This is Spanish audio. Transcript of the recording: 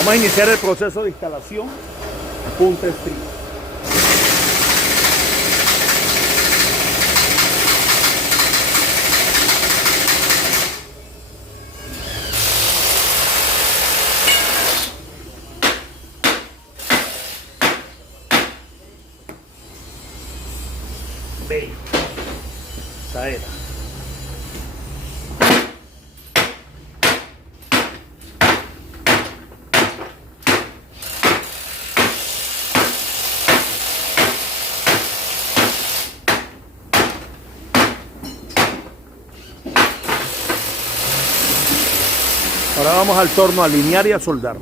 Vamos a iniciar el proceso de instalación punta estrella. Bello. Saeta. Ahora vamos al torno a alinear y a soldar.